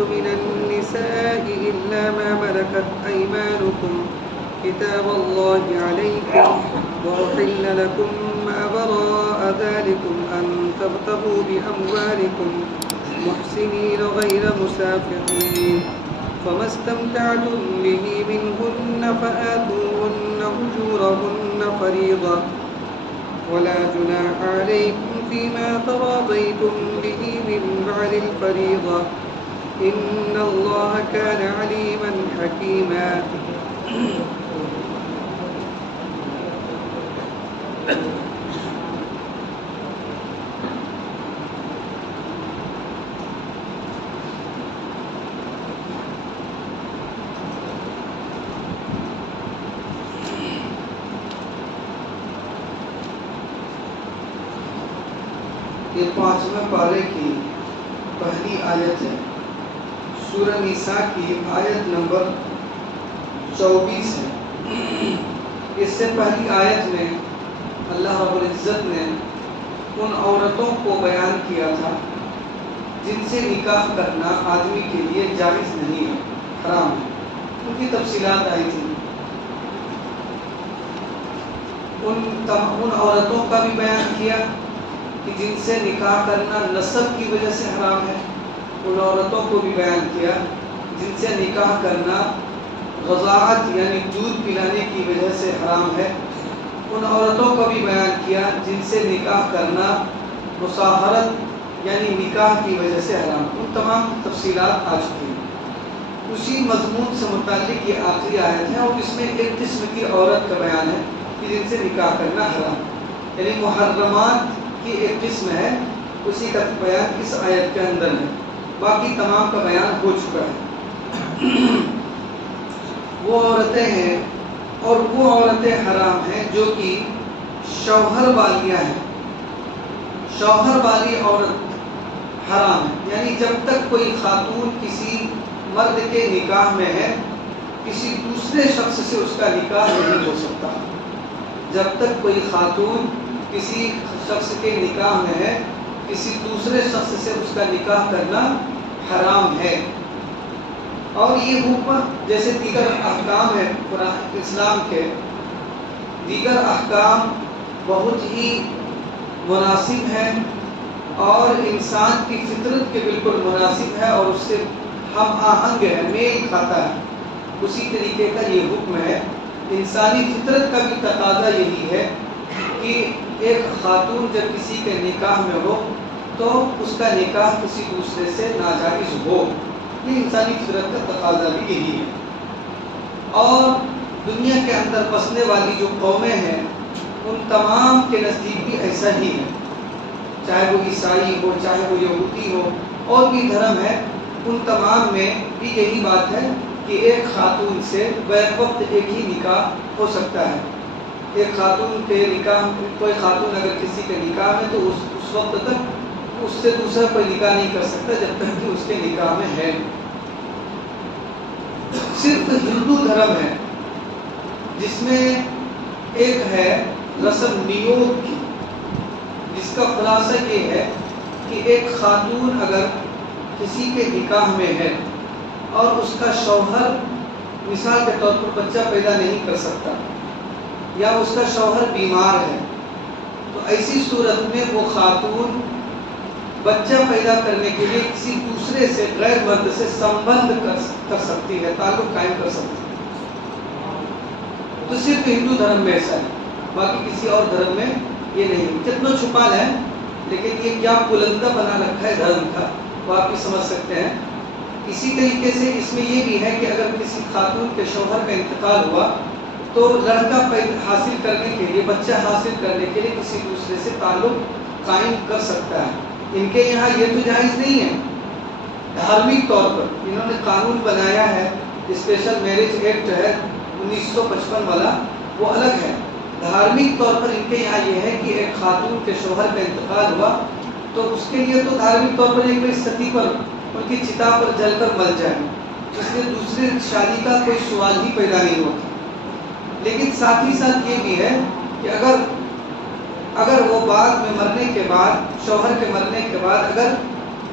من النساء إلا ما ملكت أيمانكم كتاب الله عليكم وأحل لكم ما وراء ذلكم أن تبتغوا بأموالكم محسنين غير مسافحين فما استمتعتم به منهن فآتوهن أجورهن فريضة ولا جناح عليكم فيما تراضيتم به من بعد الفريضة إن الله كان عليما حكيما. یہ 5ویں پارے کی پہلی آیت ہے، سورہ نساء کی آیت نمبر 24 ہے۔ اس سے پہلی آیت میں اللہ رب العزت نے ان عورتوں کو بیان کیا تھا جن سے نکاح کرنا آدمی کے لیے جائز نہیں ہے، حرام ہے، ان کی تفصیلات آئی تھی۔ ان عورتوں کا بھی بیان کیا کہ جن سے نکاح کرنا نسب کی وجہ سے حرام ہے، ان عورتوں کو بھی بیان کیا جن سے نکاح کرنا غذاعت یعنی دودھ پلانے کی وجہ سے حرام ہے، ان عورتوں کو بھی بیان کیا جن سے نکاح کرنا مصاہرت یعنی نکاح کی وجہ سے حرام، ان تمام تفصیلات آ چکی ہیں۔ اسی مضمون سے متعلق یہ آخری آیت ہے اور اس میں ایک قسم کی عورت کا بیان ہے کہ جن سے نکاح کرنا حرام، یعنی محرمات کی ایک قسم ہے، اسی کا بیان اس آیت کے اندر ہے، باقی تمام کا بیان ہو چکا ہے۔ وہ عورتیں ہیں اور وہ عورتیں حرام ہیں جو کہ شوہر والیاں ہیں۔ شوہر والی عورت حرام ہے، یعنی جب تک کوئی خاتون کسی مرد کے نکاح میں ہے کسی دوسرے شخص سے اس کا نکاح نہیں ہو سکتا۔ جب تک کوئی خاتون کسی شخص کے نکاح میں ہے کسی دوسرے شخص سے اس کا نکاح کرنا حرام ہے۔ اور یہ حکم جیسے دیگر احکام ہے اسلام کے، دیگر احکام بہت ہی مناسب ہیں اور انسان کی فطرت کے بالکل مناسب ہے اور اس سے ہم آہنگ ہے، میل کھاتا ہے، اسی طریقے کا یہ حکم ہے۔ انسانی فطرت کا بھی تقاضا یہی ہے کہ ایک خاتون جب کسی کے نکاح میں ہو تو اس کا نکاح کسی دوسرے سے ناجائز ہو، یہ انسانی فطرت کا تقاضا بھی یہی ہے۔ اور دنیا کے اندر بسنے والی جو قومیں ہیں ان تمام کے نزدیک بھی ایسا ہی ہے، چاہے وہ عیسائی ہو چاہے وہ یہودی ہو اور بھی دھرم ہے، ان تمام میں بھی یہی بات ہے کہ ایک خاتون سے بیک وقت ایک ہی نکاح ہو سکتا ہے۔ ایک خاتون کے نکاح، کوئی خاتون اگر کسی کے نکاح میں تو اس وقت تک اس سے دوسرا کوئی نکاح نہیں کر سکتا جب تک کہ اس کے نکاح میں ہے۔ صرف ہندو دھرم ہے جس میں ایک ہے رسم نیوگ کی، جس کا خلاصہ یہ ہے کہ ایک خاتون اگر کسی کے نکاح میں ہے اور اس کا شوہر مثال کے طور پر بچہ پیدا نہیں کر سکتا یا اس کا شوہر بیمار ہے، تو ایسی صورت میں وہ خاتون بچہ پیدا کرنے کے لیے کسی دوسرے سے غیر مرد سے سمبندھ کر سکتی ہے، تعلق قائم کر سکتی ہے۔ تو صرف ہندو دھرم میں ایسا ہے، باقی کسی اور دھرم میں یہ نہیں۔ کتنا چھپا ہے لیکن یہ کیا بلندہ بنا رکھا ہے دھرم کا، وہ آپ بھی سمجھ سکتے ہیں۔ اسی طریقے سے اس میں یہ بھی ہے کہ اگر کسی خاتون کے شوہر کا انتقال ہوا تو لڑکا حاصل کرنے کے لیے، بچہ حاصل کرنے کے لیے کسی دوسرے سے تعلق قائم کر سکتا ہے۔ ان کے یہاں یہ تو جائز نہیں ہے، دھارمک طور پر انہوں نے قانون بنایا ہے، اسپیشل میرج ایکٹ ہے 1955 والا، وہ الگ ہے۔ دھارمک طور پر ان کے یہاں یہ ہے کہ ایک خاتون کے شوہر کا انتقال ہوا تو اس کے لیے تو دھارمک طور پر ایک ستی پر ان کی چتا پر جل کر مر جائے، اس لیے دوسری شادی کا کوئی سوال ہی پیدا نہیں ہوتا۔ لیکن ساتھ ہی ساتھ یہ بھی ہے کہ اگر وہ بعد میں مرنے کے بعد، شوہر کے مرنے کے بعد اگر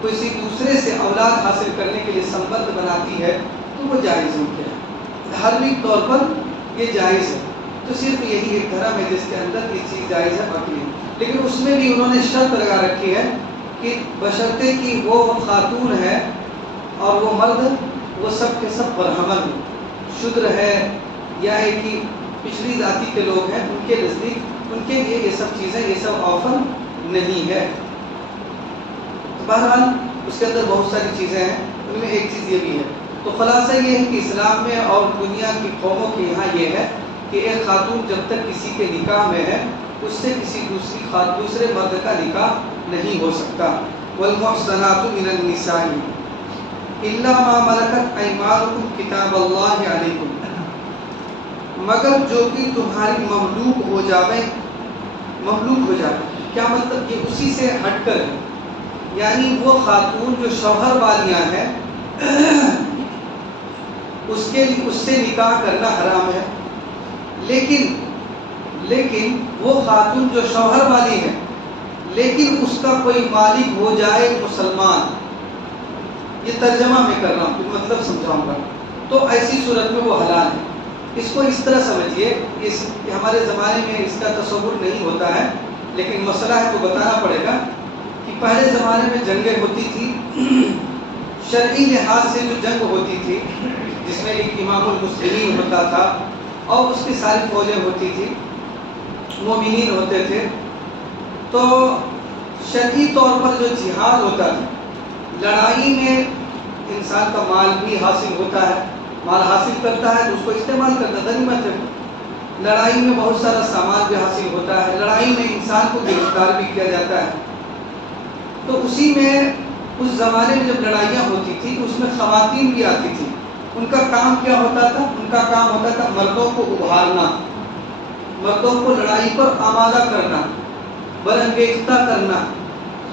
کسی دوسرے سے اولاد حاصل کرنے کے لیے سمبند بناتی ہے تو وہ جائز ہو گیا. دھارمک طور پر یہ جائز ہے. تو صرف یہی ایک دھرم ہے جس کے اندر یہ چیز جائز ہے، باقی نہیں. لیکن اس میں بھی انہوں نے شرط لگا رکھی ہے کہ بشرطے کہ وہ خاتون ہے اور وہ مرد وہ سب کے سب برہمن شودر ہے یا ہے کہ پچھلی ذاتی کے لوگ ہیں، ان کے نزدیک ان کے لیے یہ سب چیزیں، یہ سب آفر نہیں ہے. بہرحال اس کے اندر بہت ساری چیزیں ہیں، ان میں ایک چیز یہ بھی ہے. تو خلاصہ یہ ہے کہ اسلام میں اور دنیا کی قوموں کے یہاں یہ ہے کہ ایک خاتون جب تک کسی کے نکاح میں ہے اس سے کسی دوسرے مرد کا نکاح نہیں ہو سکتا. والمحصنات من النساء الا ما ملكت ايمانكم کتاب اللہ علیکم، مگر جو کہ تمہاری مملوک ہو جاوے. مملوک ہو جاوے کیا مطلب؟ یہ اسی سے ہٹ کر ہے، یعنی وہ خاتون جو شوہر والیاں ہیں اس سے نکاح کرنا حرام ہے. لیکن وہ خاتون جو شوہر والی ہے لیکن اس کا کوئی مالک ہو جائے مسلمان، یہ ترجمہ میں کر رہا ہوں، مطلب سمجھاؤں گا، تو ایسی صورت میں وہ حلال ہے. اس کو اس طرح سمجھیے، ہمارے زمانے میں اس کا تصور نہیں ہوتا ہے لیکن مسئلہ ہے تو بتانا پڑے گا کہ پہلے زمانے میں جنگیں ہوتی تھی، شرعی لحاظ سے جو جنگ ہوتی تھی جس میں ایک امام المسلمین ہوتا تھا اور اس کی ساری فوجیں ہوتی تھی، مومنین ہوتے تھے. تو شرعی طور پر جو جہاد ہوتا تھا، لڑائی میں انسان کا مال بھی حاصل ہوتا ہے، مال حاصل کرتا ہے تو اس کو استعمال کرتا ہے، غنیمت ہے. لڑائی میں بہت سارا سامان بھی حاصل ہوتا ہے، لڑائی میں انسان کو گرفتار بھی کیا جاتا ہے. تو اسی میں اس زمانے میں جب لڑائیاں ہوتی تھی اس میں خواتین بھی آتی تھی. ان کا کام کیا ہوتا تھا؟ ان کا کام ہوتا تھا مردوں کو ابھارنا، مردوں کو لڑائی پر آمادہ کرنا، برانگیختہ کرنا،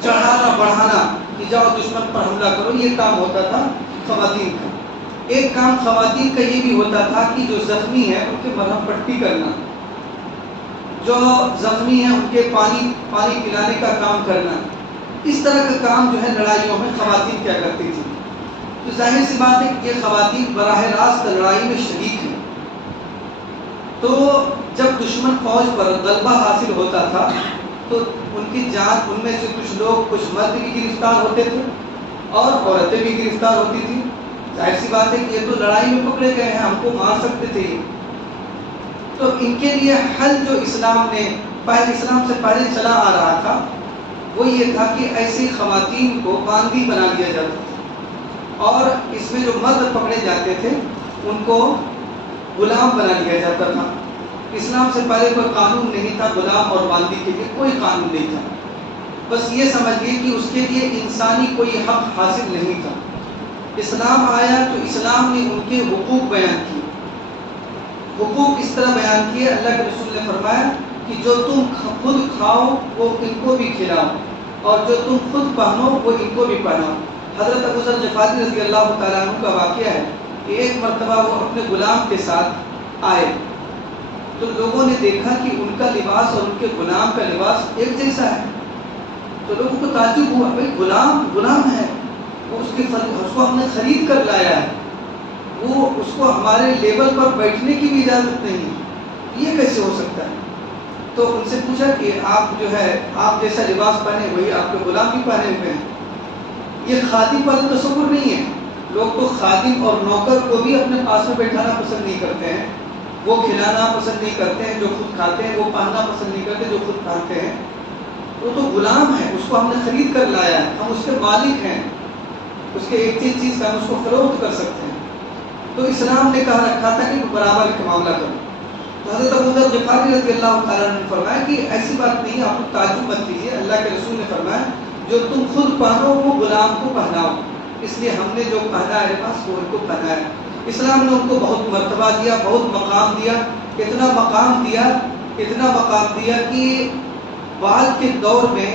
چڑھانا بڑھانا کہ جاؤ دشمن پر حملہ کرو. یہ کام ہوتا تھا خواتین کا. ایک کام خواتین کا یہ بھی ہوتا تھا کہ جو زخمی ہے ان کے مرہم پٹی کرنا، جو زخمی ہیں ان کے پانی پلانے کا کام کرنا. اس طرح کا کام جو ہے لڑائیوں میں خواتین کیا کرتی تھی. تو ظاہر سی بات ہے کہ یہ خواتین براہ راست لڑائی میں شریک ہیں. تو جب دشمن فوج پر غلبہ حاصل ہوتا تھا تو ان کی جان، ان میں سے کچھ لوگ، کچھ مرد بھی گرفتار ہوتے تھے اور عورتیں بھی گرفتار ہوتی تھیں. ظاہر سی بات ہے کہ یہ تو لڑائی میں پکڑے گئے ہیں، ہم کو مار سکتے تھے. تو ان کے لیے حل جو اسلام نے اسلام سے پہلے چلا آ رہا تھا وہ یہ تھا کہ ایسی خواتین کو باندی بنا دیا جاتا تھا اور اس میں جو مرد پکڑے جاتے تھے ان کو غلام بنا دیا جاتا تھا. اسلام سے پہلے کوئی قانون نہیں تھا غلام اور باندی کے لیے، کوئی قانون نہیں تھا. بس یہ سمجھیے کہ اس کے لیے انسانی کوئی حق حاصل نہیں تھا. اسلام آیا تو اسلام نے ان کے حقوق بیان کیے. حقوق اس طرح بیان کیے، اللہ کے رسول نے فرمایا کہ جو تم خود کھاؤ وہ ان کو بھی کھلاؤ اور جو تم خود پہنو وہ ان کو بھی پہناؤ. حضرت ابو ذر غفاری رضی اللہ تعالیٰ عنہ کا واقعہ ہے کہ ایک مرتبہ وہ اپنے غلام کے ساتھ آئے تو لوگوں نے دیکھا کہ ان کا لباس اور ان کے غلام کا لباس ایک جیسا ہے. تو لوگوں کو تعجب ہوا، بھائی غلام ہے، اس کو ہم نے خرید کر لایا ہے، وہ اس کو ہمارے لیول پر بیٹھنے کی بھی اجازت نہیں، یہ کیسے ہو سکتا ہے؟ تو ان سے پوچھا کہ آپ جو ہے آپ جیسا لباس پہنے وہی آپ کے غلام بھی پہنے ہوئے ہیں. یہ خادم پر تصور نہیں ہے. لوگ تو خادم اور نوکر کو بھی اپنے پاس میں بیٹھانا پسند نہیں کرتے ہیں، وہ کھلانا پسند نہیں کرتے ہیں جو خود کھاتے ہیں، وہ پہننا پسند نہیں کرتے جو خود پہنتے ہیں. وہ تو غلام ہے، اس کو ہم نے خرید کر لایا ہے، ہم اس کے مالک ہیں، اس کے ایک چیز کا ہم اس کو فروخت کر سکتے ہیں. تو اسلام نے کہا رکھا تھا کہ برابر کا معاملہ کرو. تو حضرت ابو ذر غفاری رضی اللہ تعالیٰ نے فرمایا کہ ایسی بات نہیں ہے، آپ تعجب مت کیجیے. اللہ کے رسول نے فرمایا جو تم خود پہنو وہ غلام کو پہناؤ، اس لیے ہم نے جو پہنا ہے لباس وہ ان کو پہنا ہے. اسلام نے ان کو بہت مرتبہ دیا، بہت مقام دیا. اتنا مقام دیا کہ بعد کے دور میں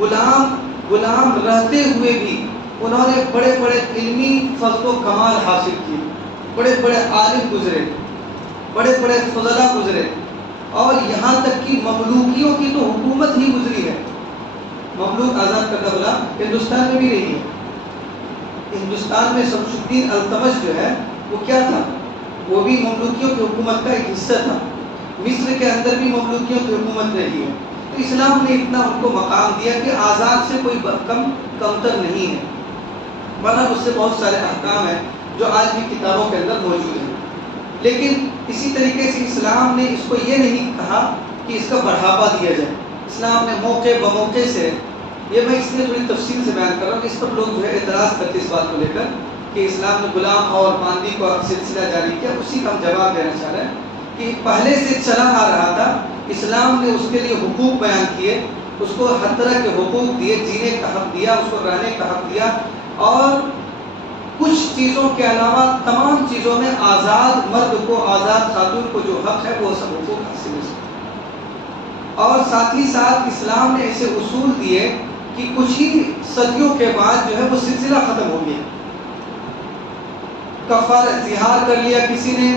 غلام رہتے ہوئے بھی انہوں نے بڑے بڑے علمی فضل و کمال حاصل کیے، بڑے بڑے عالم گزرے، بڑے بڑے فضلاء گزرے، اور یہاں تک کہ مملوکیوں کی تو حکومت ہی گزری ہے. مملوک آزاد کردہ غلام ہندوستان میں بھی نہیں ہے. ہندوستان میں شمس الدین التمش جو ہے وہ کیا تھا؟ وہ بھی مملوکیوں کی حکومت کا ایک حصہ تھا. مصر کے اندر بھی مملوکیوں کی حکومت رہی ہے. تو اسلام نے اتنا ان کو مقام دیا کہ آزاد سے کوئی کمتر نہیں ہے، ورنہ اس سے بہت سارے احکام ہیں جو آج بھی کتابوں کے اندر موجود ہیں. لیکن اسی طریقے سے اسلام نے اس کو یہ نہیں کہا کہ اس کا بڑھاوا دیا جائے. اسلام نے موقع بموقع سے، یہ میں اس لیے تھوڑی تفصیل سے بیان کر رہا ہوں کہ اس پر لوگ جو ہے اعتراض کرتے اس بات کو لے کر کہ اسلام نے غلام اور باندی کو سلسلہ جاری کیا. اسی کا ہم جواب دینا چاہ رہے ہیں کہ پہلے سے چلا آ رہا تھا. اسلام نے اس کے لیے حقوق بیان کیے، اس کو ہر طرح کے حقوق دیے، جینے کا حق دیا، اس کو رہنے کا حق دیا، اور کچھ چیزوں کے علاوہ تمام چیزوں میں آزاد مرد کو، آزاد خاتون کو جو حق ہے وہ سب حقوق حاصل ہے. اور ساتھ ہی ساتھ اسلام نے ایسے اصول دیے کہ کچھ ہی صدیوں کے بعد جو ہے وہ سلسلہ ختم ہو گیا. کفارہ زہار کر لیا کسی نے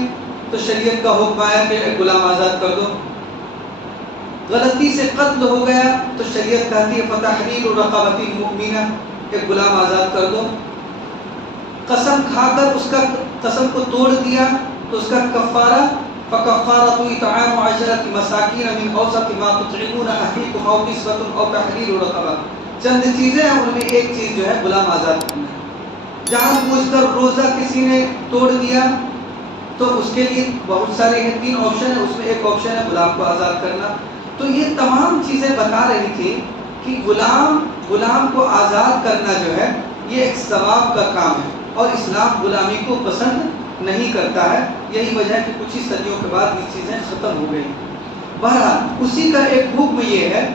تو شریعت کا حکم آیا کہ ایک غلام آزاد کر دو. غلطی سے قتل ہو گیا تو شریعت کہتی ہے فتحریر رقبۃ مؤمنہ، ایک غلام آزاد کر دو. قسم کھا کر اس کا قسم کو توڑ دیا تو اس کا کفارہ فکفارۃ اطعام 10 مساکین من اوسط ما تطعمون اهلیکم او کسوۃ او تحریر رقبہ. چند چیزیں ہیں، ان میں ایک چیز جو ہے غلام آزاد کرنا ہے. جان بوجھ کر روزہ کسی نے توڑ دیا تو اس کے لیے بہت سارے ہیں، 3 آپشن ہیں، اس میں ایک آپشن ہے غلام کو آزاد کرنا. تو یہ تمام چیزیں بتا رہی تھی کہ غلام کو آزاد کرنا جو ہے یہ ایک ثواب کا کام ہے، اور اسلام غلامی کو پسند نہیں کرتا ہے. یہی وجہ ہے کہ کچھ ہی صدیوں کے بعد یہ چیزیں ختم ہو گئی. بہرحال اسی کا ایک حکم یہ ہے.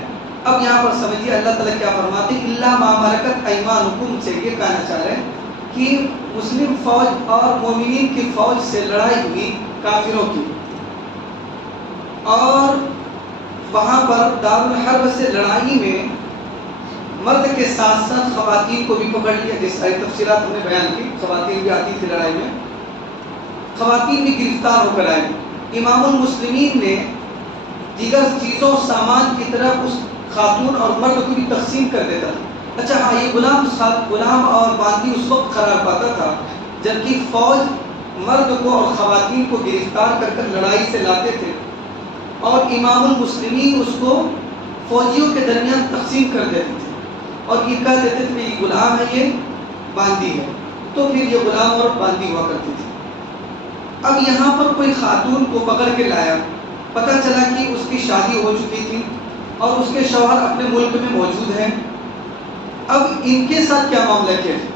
اب یہاں پر سمجھیے اللہ تعالیٰ کیا فرماتے ہیں، الا ما ملکت ایمانکم سے یہ کہنا چاہ رہے ہیں کہ مسلم فوج اور مومنین کی فوج سے لڑائی ہوئی کافروں کی، اور وہاں پر دارالحرب سے لڑائی میں مرد کے ساتھ ساتھ خواتین کو بھی پکڑ لیا. جس ساری تفصیلات ہم نے بیان کی، خواتین بھی آتی تھی لڑائی میں، خواتین بھی گرفتار ہو کر آئی. امام المسلمین نے دیگر چیزوں سامان کی طرف اس خاتون اور مرد کو بھی تقسیم کر دیتا تھا. اچھا ہاں، یہ غلام اور باندی اس وقت قرار پاتا تھا جبکہ فوج مرد کو اور خواتین کو گرفتار کر کر لڑائی سے لاتے تھے، اور امام المسلمین اس کو فوجیوں کے درمیان تقسیم کر دیتے تھے، اور یہ کہہ دیتے تھے کہ یہ غلام ہے، یہ باندی ہے. تو پھر یہ غلام اور باندی ہوا کرتی تھی. اب یہاں پر کوئی خاتون کو پکڑ کے لایا، پتہ چلا کہ اس کی شادی ہو چکی تھی اور اس کے شوہر اپنے ملک میں موجود ہیں. اب ان کے ساتھ کیا معاملہ کیا ہے؟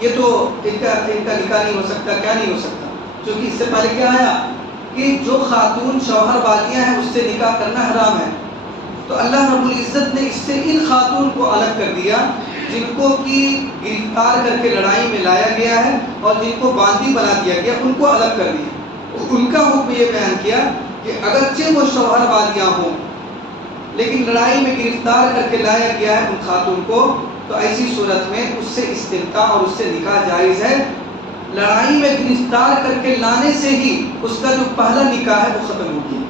یہ تو ان کا نکاح نہیں ہو سکتا. کیا نہیں ہو سکتا؟ کیونکہ اس سے پہلے کیا آیا کہ جو خاتون شوہر والیاں ہیں اس سے نکاح کرنا حرام ہے. تو اللہ رب العزت نے اس سے ان خاتون کو الگ کر دیا جن کو کی گرفتار کر کے لڑائی میں لایا گیا ہے، اور جن کو باندی بنا دیا گیا ان کو الگ کر دیا. ان کا حکم یہ بیان کیا کہ اگرچہ وہ شوہر والیاں ہوں لیکن لڑائی میں گرفتار کر کے لایا گیا ہے ان خاتون کو، تو ایسی صورت میں اس سے استمتاع اور اس سے نکاح جائز ہے. لڑائی میں گرفتار کر کے لانے سے ہی اس کا جو پہلا نکاح ہے وہ ختم ہو گیا.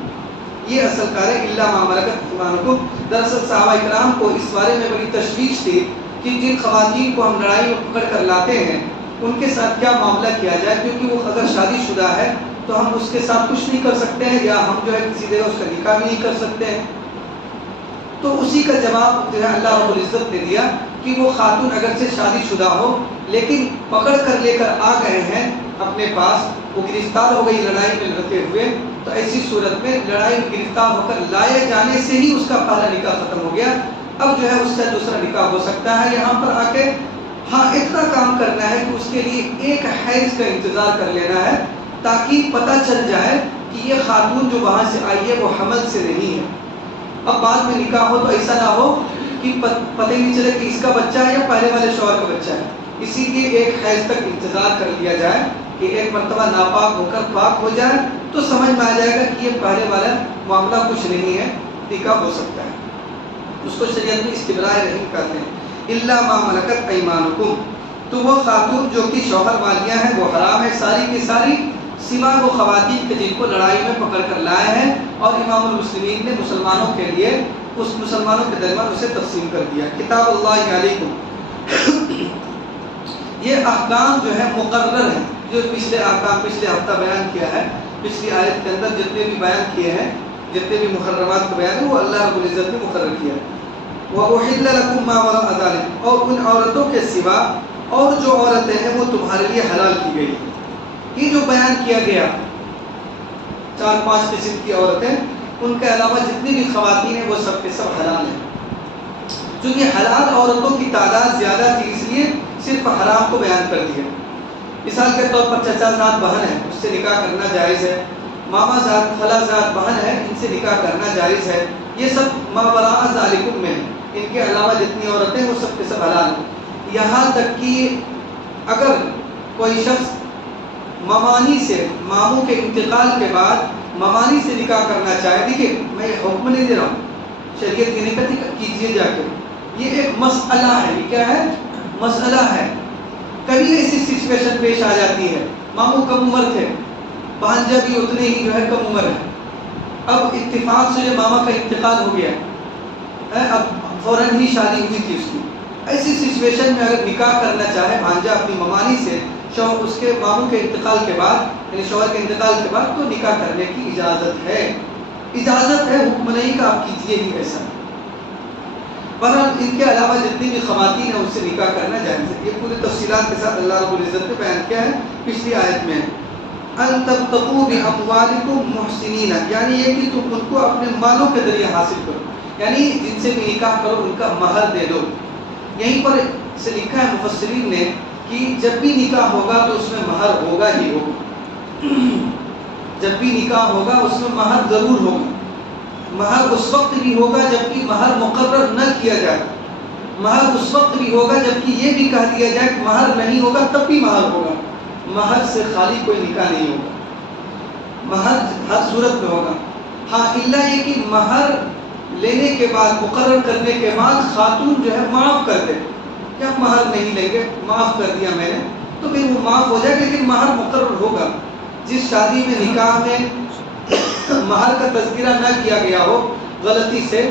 یہ اصل کار ہے الا ما ملکت ایمانکم. دراصل صحابہ کرام کو اس بارے میں بڑی تشویش تھی کہ جن خواتین کو ہم لڑائی میں پکڑ کر لاتے ہیں ان کے ساتھ کیا معاملہ کیا جائے، کیونکہ وہ اگر شادی شدہ ہے تو ہم اس کے ساتھ کچھ نہیں کر سکتے ہیں، یا ہم جو ہے کسی جگہ اس کا نکاح بھی نہیں کر سکتے ہیں. تو اسی کا جواب جو ہے اللہ رب العزت نے دیا کہ وہ خاتون اگرچہ شادی شدہ ہو لیکن پکڑ کر لے کر آ گئے ہیں اپنے پاس، وہ گرفتار ہو گئی لڑائی میں لڑتے ہوئے، تو ایسی صورت میں لڑائی میں گرفتار ہو کر لائے جانے سے ہی اس کا پہلا نکاح ختم ہو گیا. اب جو ہے اس سے دوسرا نکاح ہو سکتا ہے. یہاں پر آ کے ہاں اتنا کام کرنا ہے کہ اس کے لیے ایک حیض کا انتظار کر لینا ہے تاکہ پتہ چل جائے کہ یہ خاتون جو وہاں سے آئی ہے وہ حمل سے نہیں ہے. اب بعد میں نکاح ہو تو ایسا نہ ہو کہ پتہ نہیں چلے کہ اس کا بچہ ہے یا پہلے والے شوہر کا بچہ ہے. اسی لیے ایک حیض تک انتظار کر لیا جائے کہ ایک مرتبہ ناپاک ہو کر پاک ہو جائے تو سمجھ میں آ جائے گا کہ یہ پہلے والا معاملہ کچھ نہیں ہے، نکاح ہو سکتا ہے. اس کو شریعت میں استبراء رحم کہتے ہیں. الا ما ملکت ایمانکم، تو وہ خاتون جو کہ شوہر والیاں ہیں وہ حرام ہے ساری کی ساری، سوا وہ خواتین کے جن کو لڑائی میں پکڑ کر لائے ہیں. اور امام المسلمین نے مسلمانوں کے لیے اس مسلمانوں کے درمیان اسے تقسیم کر دیا. کتاب اللہ علیکم، یہ احکام جو ہے مقرر ہیں، جو پچھلے احکام پچھلے ہفتہ بیان کیا ہے، پچھلی آیت کے اندر جتنے بھی بیان کیے ہیں، جتنے بھی محرمات کا بیان ہے وہ اللہ رب العزت نے مقرر کیا ہے. وَأُحِلَّ لَكُم مَّا وَرَاءَ ذَلِكَ، اور ان عورتوں کے سوا اور جو عورتیں ہیں وہ تمہارے لیے حلال کی گئی ہیں. یہ جو بیان کیا گیا 4-5 قسم کی عورتیں، ان کے علاوہ جتنی بھی خواتین ہیں وہ سب کے سب حلال ہیں. چونکہ حلال عورتوں کی تعداد زیادہ تھی اس لیے صرف حرام کو بیان کر دیا. مثال کے طور پر چچا زاد بہن ہے، اس سے نکاح کرنا جائز ہے. ماما زاد خالہ زاد بہن ہے، ان سے نکاح کرنا جائز ہے. یہ سب ما وراء ذالکم میں ہیں. ان کے علاوہ جتنی عورتیں وہ سب کے سب حلال ہیں. یہاں تک کہ اگر کوئی شخص ممانی سے، ماموں کے انتقال کے بعد ممانی سے نکاح کرنا چاہے، دیکھیے میں یہ حکم نہیں دے رہا ہوں، شریعت کی نہیں کیجیے جا کے، یہ ایک مسئلہ ہے. یہ کیا ہے؟ مسئلہ ہے. کبھی ایسی سچویشن پیش آ جاتی ہے، ماموں کم عمر تھے، بھانجا بھی اتنے ہی جو ہے کم عمر ہے. اب اتفاق سے جو ماما کا انتقال ہو گیا، اب فوراً ہی شادی ہوئی تھی اس کی. ایسی سچویشن میں اگر نکاح کرنا چاہے بھانجا اپنی ممانی سے شوہر اس کے ماموں کے انتقال کے بعد، یعنی شوہر کے انتقال کے بعد، تو نکاح کرنے کی اجازت ہے. اجازت ہے، حکم نہیں کہ آپ کیجیے ہی ایسا. بہرحال ان کے علاوہ جتنی بھی خواتین ہیں ان سے نکاح کرنا جائز ہے. یہ پوری تفصیلات کے ساتھ اللہ رب العزت نے بیان کیا ہے پچھلی آیت میں. ان تبتغوا باموالکم محسنین، یعنی یہ کہ تم ان کو اپنے مالوں کے ذریعے حاصل کرو، یعنی جن سے بھی نکاح کرو ان کا مہر دے دو. یہیں پر سے لکھا ہے مفسرین نے کہ جب بھی نکاح ہوگا تو اس میں مہر ہوگا ہی ہوگا. جب بھی نکاح ہوگا اس میں مہر ضرور ہوگا. مہر اس وقت بھی ہوگا جبکہ مہر مقرر نہ کیا جائے. مہر اس وقت بھی ہوگا جبکہ یہ بھی کہہ دیا جائے کہ مہر نہیں ہوگا تب بھی مہر ہوگا. مہر سے خالی کوئی نکاح نہیں ہوگا، مہر ہر صورت میں ہوگا. ہاں الا یہ کہ مہر لینے کے بعد، مقرر کرنے کے بعد خاتون جو ہے معاف کر دے کہ اب مہر نہیں لیں گے، معاف کر دیا میں نے، تو پھر وہ معاف ہو جائے. لیکن مہر مقرر ہوگا. جس شادی میں نکاح میں مہر کا تذکرہ نہ کیا گیا ہو غلطی سے،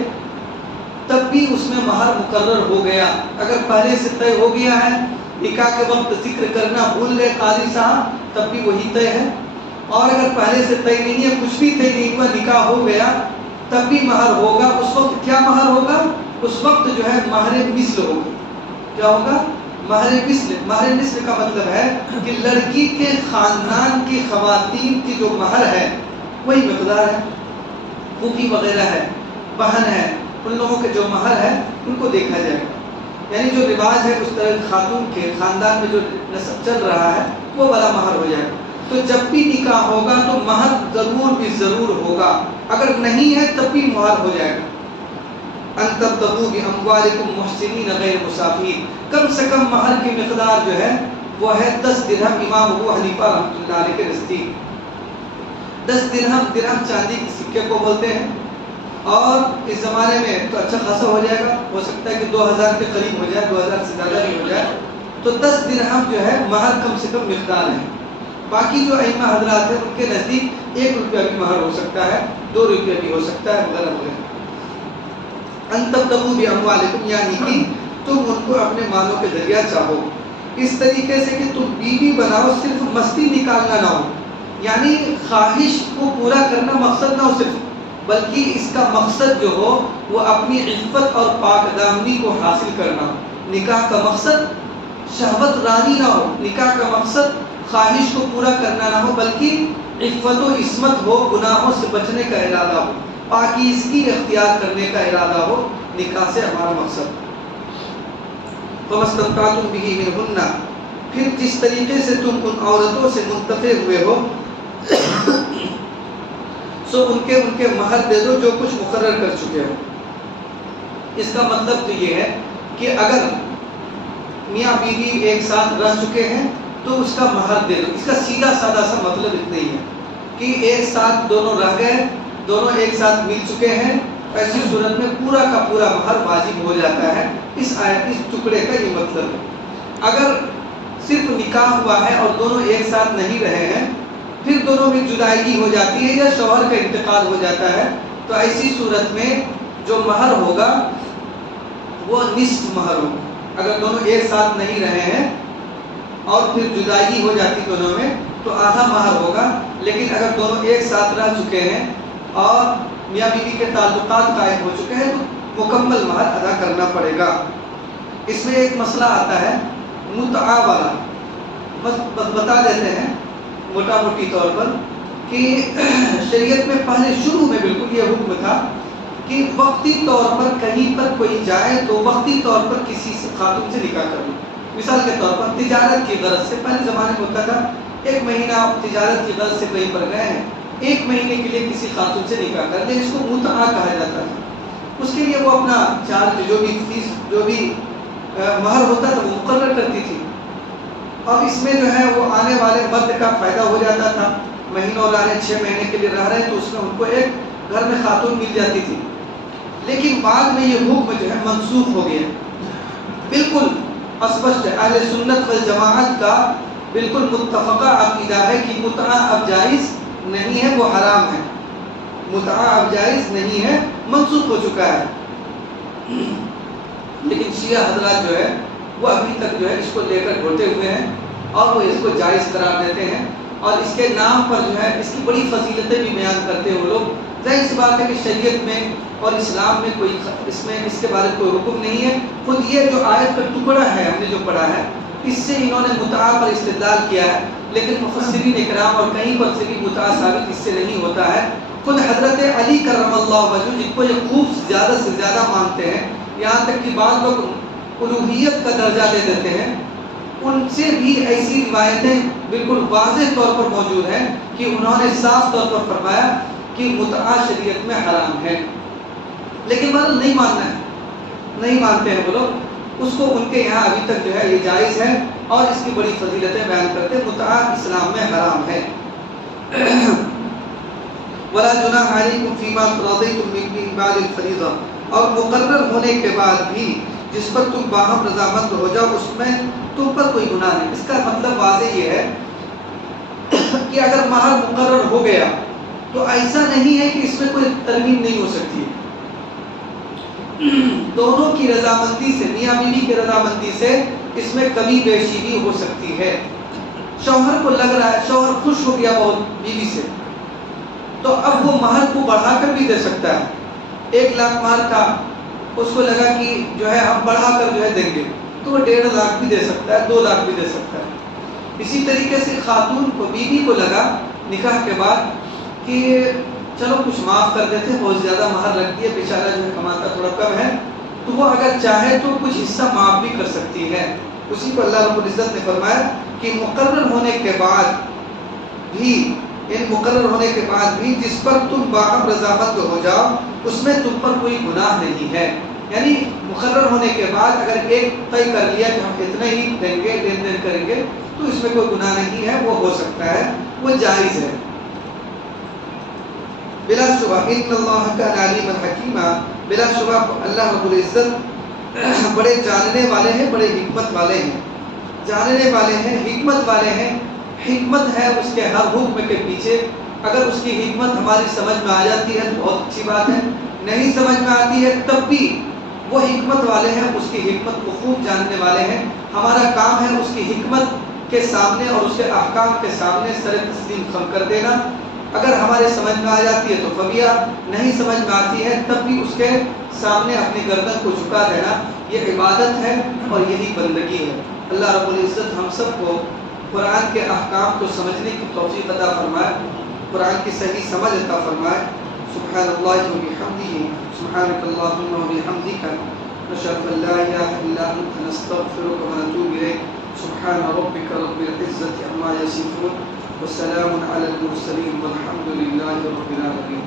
تب بھی اس میں مہر مقرر ہو گیا. اگر پہلے سے طے ہو گیا ہے، نکاح کے وقت ذکر کرنا بھول گئے قاضی صاحب، تب بھی وہی طے ہے. اور اگر پہلے سے طے نہیں ہے، کچھ بھی طے نہیں ہوا، نکاح ہو گیا، تب بھی مہر ہوگا. اس وقت کیا مہر ہوگا؟ اس وقت جو ہے مہر مثل ہوگا. کیا ہوگا؟ مہر مثل. مہر مثل کا مطلب ہے کہ لڑکی کے خاندان کی خواتین کی جو مہر ہے وہی مقدار ہے. پھوپھی وغیرہ ہے، بہن ہے، ان لوگوں کے جو مہر ہے ان کو دیکھا جائے گا. یعنی جو رواج ہے اس طرح خاتون کے خاندان میں جو نسب چل رہا ہے وہ والا مہر ہو جائے گا. تو جب بھی نکاح ہوگا تو مہر ضرور بھی ضرور ہوگا. اگر نہیں ہے تب بھی مہر ہو جائے گا. ان تبتغوا باموالکم محسنین غیر مسافین، کم سے کم مہر کی مقدار جو ہے وہ ہے 10 درہم. امام ابو حنیفہ رحمۃ اللہ علیہ کے نزدیک 10 درہم، درہم چاندی کے سکے کو بولتے ہیں. اور اس زمانے میں تو اچھا خاصا ہو جائے گا، ہو سکتا ہے کہ 2000 کے قریب ہو جائے، 2000 سے زیادہ بھی ہو جائے. تو 10 درہم جو ہے مہر کم سے کم مقدار ہے. باقی جو ائمہ حضرات ہیں ان کے نزدیک 1 روپیہ بھی مہر ہو سکتا ہے، 2 روپیہ بھی ہو سکتا ہے، وغیرہ وغیرہ. ان تبتغوا باموالکم، یعنی کہ تم ان کو اپنے مالوں کے ذریعہ چاہو، اس طریقے سے کہ تم بیوی بناؤ، صرف مستی نکالنا نہ ہو. یعنی خواہش کو پورا کرنا مقصد نہ ہو صرف، بلکہ اس کا مقصد جو ہو وہ اپنی عفت اور پاک دامنی کو حاصل کرنا ہو. نکاح کا مقصد شہوت رانی نہ ہو، نکاح کا مقصد خواہش کو پورا کرنا نہ ہو، بلکہ عفت و عصمت ہو، گناہوں سے بچنے کا ارادہ ہو، پاکیزگی اختیار کرنے کا ارادہ ہو. نکاح سے ہمارا مقصد. فَمَسْتَمْتَعْتُمْ بِهِ مِنْهُنَّ، پھر جس طریقے سے تم ان عورتوں سے منتفع ہوئے ہو سو ان کے مہر دے دو جو کچھ مقرر کر چکے ہو. اس کا مطلب تو یہ ہے کہ اگر میاں بیوی ایک ساتھ رہ چکے ہیں تو اس کا مہر دے دو. اس کا سیدھا سادہ سا مطلب اتنا ہی ہے کہ ایک ساتھ دونوں رہ گئے، دونوں ایک ساتھ مل چکے ہیں، ایسی صورت میں پورا کا پورا مہر واجب ہو جاتا ہے. اس آیت اس ٹکڑے کا یہ مطلب ہے. اگر صرف نکاح ہوا ہے اور دونوں ایک ساتھ نہیں رہے ہیں، پھر دونوں میں جدائیگی ہو جاتی ہے یا شوہر کا انتقال ہو جاتا ہے، تو ایسی صورت میں جو مہر ہوگا وہ نصف مہر ہوگا. اگر دونوں ایک ساتھ نہیں رہے ہیں اور پھر جدائی ہو جاتی دونوں میں تو آدھا مہر ہوگا. لیکن اگر دونوں ایک ساتھ رہ چکے ہیں اور میاں بیوی کے تعلقات قائم ہو چکے ہیں تو مکمل مہر ادا کرنا پڑے گا. اس میں ایک مسئلہ آتا ہے متعہ والا. بس بتا دیتے ہیں موٹا موٹی طور پر کہ شریعت میں پہلے شروع میں بالکل یہ حکم تھا کہ وقتی طور پر کہیں پر کوئی جائے تو وقتی طور پر کسی سے خاتون سے نکاح کر لو. مثال کے طور پر تجارت کی غرض سے پہلے زمانے میں ہوتا تھا 1 مہینہ آپ تجارت کی غرض سے کہیں پر گئے ہیں 1 مہینے کے لیے کسی خاتون سے نکاح کر لیں. اس کو متعہ کہا جاتا تھا. اس کے لیے وہ اپنا چارج جو بھی فیس جو بھی مہر ہوتا تھا وہ مقرر کرتی تھی. اب اس میں جو ہے وہ آنے والے مرد کا فائدہ ہو جاتا تھا. مہینوں رہ رہے 6 مہینے کے لیے رہ رہے تو اس میں ان کو ایک گھر میں خاتون مل جاتی تھی. لیکن بعد میں یہ حکم جو ہے منسوخ ہو گیا. بالکل اسپشٹ ہے اہل سنت والجماعت کا بالکل متفقہ عقیدہ ہے کہ متعہ اب جائز نہیں ہے، وہ حرام ہے. متعہ اب جائز نہیں ہے، منسوخ ہو چکا ہے. لیکن شیعہ حضرات جو ہے وہ ابھی تک جو ہے اس کو لے کر ڈھوتے ہوئے ہیں اور وہ اس کو جائز قرار دیتے ہیں اور اس کے نام پر جو ہے اس کی بڑی فضیلتیں بھی بیان کرتے ہیں وہ لوگ. ظاہر سی بات ہے کہ شریعت میں اور اسلام میں کوئی اس کے بارے میں کوئی حکم نہیں ہے. خود یہ جو آیت کا ٹکڑا ہے ہم نے جو پڑھا ہے اس سے انہوں نے متعہ پر استدلال کیا ہے. لیکن مفسرین اکرام اور کہیں پر سے بھی متعہ ثابت اس سے نہیں ہوتا ہے. خود حضرت علی کرم اللہ وجہ جن کو یہ خوب زیادہ سے زیادہ مانتے ہیں، یہاں تک کہ بعض لوگ الوہیت کا درجہ دے دیتے ہیں، ان سے بھی ایسی روایتیں بالکل واضح طور پر موجود ہیں کہ انہوں نے صاف طور پر فرمایا کہ متعہ شریعت میں حرام ہے. لیکن مطلب نہیں ماننا ہے، نہیں مانتے ہیں وہ لوگ. اس کو ان کے یہاں ابھی تک جو ہے یہ جائز ہے اور اس کی بڑی فضیلتیں بیان کرتے ہیں. متعہ اسلام میں حرام ہے. وَلَا جُنَاحَ عَلَيْكُمْ فِي مَا تَرَاضَيْتُم مِّن بَعْدِ الْفَرِيضَةِ، اور مقرر ہونے کے بعد بھی جس پر تم باہم رضامند ہو جاؤ اس میں تم پر کوئی گناہ نہیں. اس کا مطلب واضح یہ ہے کہ اگر مہر مقرر ہو گیا تو ایسا نہیں ہے کہ اس میں کوئی ترمیم نہیں ہو سکتی. دونوں کی رضامندی سے، میاں بیوی کی رضامندی سے اس میں کمی بیشی بھی ہو سکتی ہے. شوہر کو لگ رہا ہے، شوہر خوش ہو گیا بہت بیوی سے، تو اب وہ مہر کو بڑھا کر بھی دے سکتا ہے. 1 لاکھ مہر تھا، اس کو لگا کہ جو ہے ہم بڑھا کر جو ہے دیں گے تو وہ 1.5 لاکھ بھی دے سکتا ہے، 2 لاکھ بھی دے سکتا ہے. اسی طریقے سے خاتون کو، بیوی کو لگا نکاح کے بعد کہ چلو کچھ معاف کر دیتے، بہت زیادہ مہر رکھ دیے، بیچارہ جو ہے کماتا تھوڑا کم ہے، تو وہ اگر چاہے تو کچھ حصہ معاف بھی کر سکتی ہے. اسی کو اللہ رب العزت نے فرمایا کہ مقرر ہونے کے بعد بھی، مقرر ہونے کے بعد بھی جس پر تم باہم رضامند ہو جاؤ اس میں تم پر کوئی گناہ نہیں ہے. یعنی مقرر ہونے کے بعد اگر ایک طے کر لیا کہ ہم اتنے ہی دیں گے، لین دین کریں گے، تو اس میں کوئی گناہ نہیں ہے، وہ ہو سکتا ہے، وہ جائز ہے. بلا شبہ ان اللہ کان علیما حکیما، بلا شبہ اللہ رب العزت بڑے جاننے والے ہیں، بڑے حکمت والے ہیں. جاننے والے ہیں، حکمت والے ہیں. حکمت ہے اس کے ہر حکم کے پیچھے. اگر اس کی حکمت ہماری سمجھ میں آ جاتی ہے تو بہت اچھی بات ہے، نہیں سمجھ میں آتی ہے تب بھی وہ حکمت والے ہیں، اس کی حکمت کو خوب جاننے والے ہیں. ہمارا کام ہے اس کی حکمت کے سامنے اور اس کے احکام کے سامنے سر تسلیم خم کر دینا. اگر ہمارے سمجھ میں آ جاتی ہے تو فبیا، نہیں سمجھ میں آتی ہے تب بھی اس کے سامنے اپنی گردن کو جھکا دینا. یہ عبادت ہے اور یہی بندگی ہے. اللہ رب العزت ہم سب کو قرآن کے احکام کو سمجھنے کی توفیق عطا فرمائے، قرآن کی صحیح سمجھ عطا فرمائے. سبحان اللہ و بحمدہ، سبحانک اللہم و بحمدک، نشہد ان لا الہ الا انت، نستغفرک و نتوب الیک. سبحان ربک رب العزة عما یصفون، وسلام علی المرسلین، والحمد للہ رب العالمین.